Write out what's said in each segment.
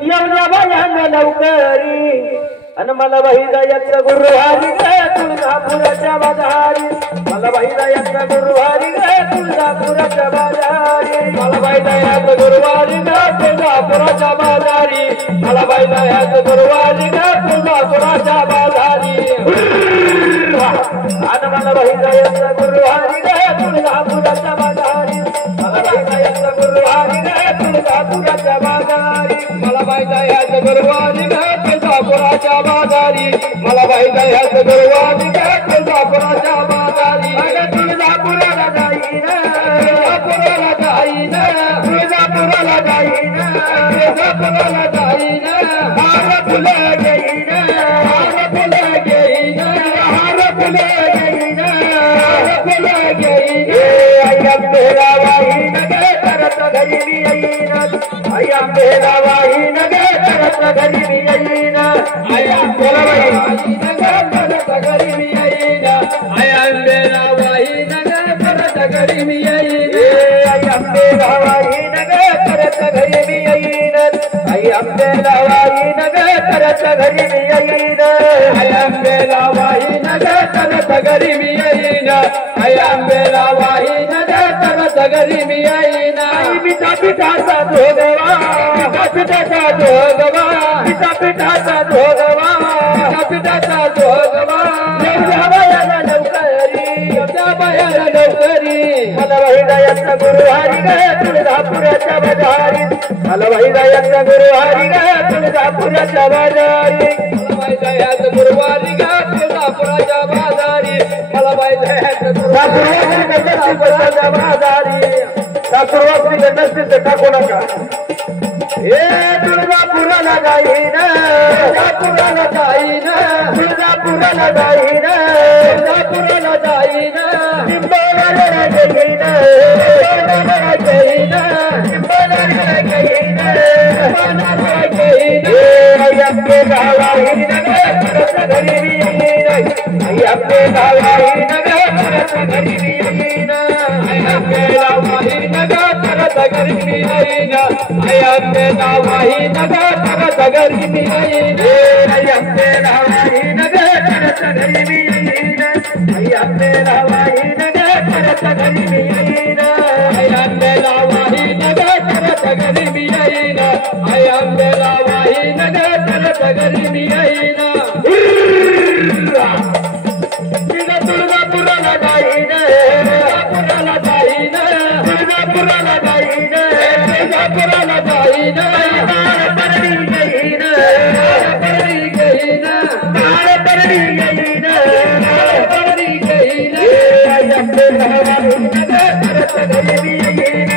येऊया बायांना लवकरी अन मला बाई जायचं गुरुवारी ग तुळजापुराच्या बाजारी मला बाई जायचं गुरुवारी ग तुळजापुराच्या बाजारी मला बाई जायचं गुरुवारी ग तुळजापुराच्या बाजारी मला बाई जायचं गुरुवारी ग तुळजापुराच्या बाजारी आणि मला बाई जायचं गुरुवारी ग तुळजापुराच्या बाजारी मला बाई जायचं गुरुवारी ग तुळजापुराच्या बाजारी मला बाई जायचं गुरुवारी ग तुळजापुराच्या बाजारी मला बाई जायचं गुरुवारी ग तुळजापुराच्या बाजारी तुळजापुराला जाईन तुळजापुराला जाईन तुळजापुराला जाईन तुळजापुराला जाईन हार फुले घेईन हार फुले घेईन हार फुले घेईन हार फुले घेईन आई आंबेला वाहीन गे करत घरी मी येईन आई आंबेला वाहीन गे करत घरी मी येईन आई आंबेला वाहीन गे करत घरी मी येईन आई आंबेला वाहीन गे करत घरी मी येईन आई आंबेला वाहीन गे करत घरी मी येईन आई आंबेला वाहीन गे करत घरी मी येईन आई आंबेला वाहीन गे करत घरी मी येईन आई आंबेला वाहीन गे करत घरी मी येईन आई पिता पिठाचा धोगवा पिठाचा धोगवा पिता पिठाचा धोगवा पिठाचा धोगवा येऊया बायाला लवकरी येऊया बायाला लवकरी मला बाई जायचं गुरुवारी ग तुळजापुराच्या बाजारी मला बाई जायचं गुरुवारी ग तुळजापुराच्या बाजारी मला बाई जायचं गुरुवारी ग तुळजापुराच्या बाजारी मला बाई जायचं तुळजापुराच्या बाजारी सासुरवासी नसतील टाकू नका हे तुळजापुराला जाईन तुळजापुराला जाईन तुळजापुराला जाईन तुळजापुराला जाईन निंबोला घेईन घेईन निंबोला घेईन घेईन आई आपले गावाहीन करत घरी मी येईन आई आपले गावाहीन करत घरी मी येईन आई आपले गावाहीन करत घरी मी येईन आई आपले गावाहीन करत घरी मी येईन आई आपले गावाहीन करत घरी मी येईन आई आपले गावाहीन करत घरी मी येईन आई आपले गावाहीन करत घरी मी येईन आई आपले गावाहीन करत घरी मी येईन तुळजापुराला जाईन तुळजापुराला जाईन तुळजापुराला जाईन तुळजापुराला जाईन हार परडी घेईन हार परडी घेईन हार परडी घेईन हार परडी घेईन आई आपले गावाहीन करत घरी मी येईन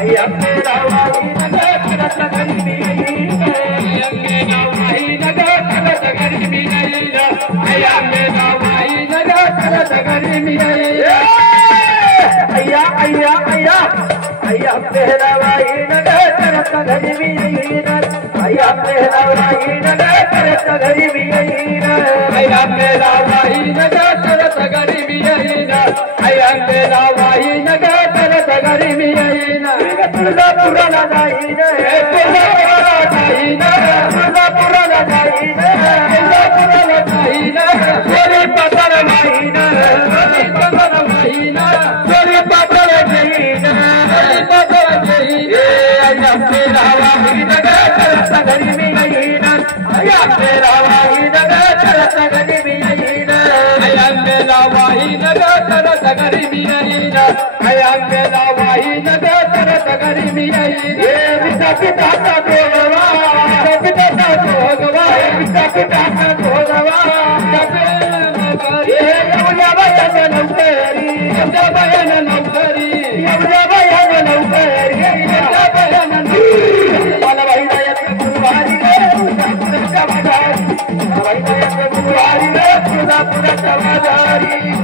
आई आपले गावाहीन करत घरी मी येईन आई आपले गावाहीन करत घरी मी येईन आई आपले गावाहीन करत घरी मी येईन अय्या अय्या अय्या आई आपले गावाहीन करत घरी मी येईन आई आपले गावाहीन करत घरी मी येईन आई आपले गावाहीन करत घरी मी येईन आई आपले गावाहीन करत घरी मी येईन तुळजापुराला जाईन तुळजापुराला जाईन तुळजापुराला जाईन तुळजापुराला जाईन सोरी पातळ वाहीन सोरी पातळ वाहीन सोरी पातळ घेईन सोरी पातळ घेईन आई आपले गावाहीन करत घरी मी येईन आई आपले गावाहीन करत घरी मी येईन आई आपले गावाहीन करत घरी मी येईन आई आपले गावाहीन करत घरी मी येईन पिता पिठाचा धोगवा पिताचा धोगवा पिता पिठाचा धोगवा येऊया बायाला लवकरी येऊया बायाला लवकरी येऊया बायाला लवकरी येऊया बायाला मला बाई जायचं गुरुवारी तुळजापुराच्या बाजारी मला बाई जायचं गुरुवारी तुळजापुराच्या बाजारी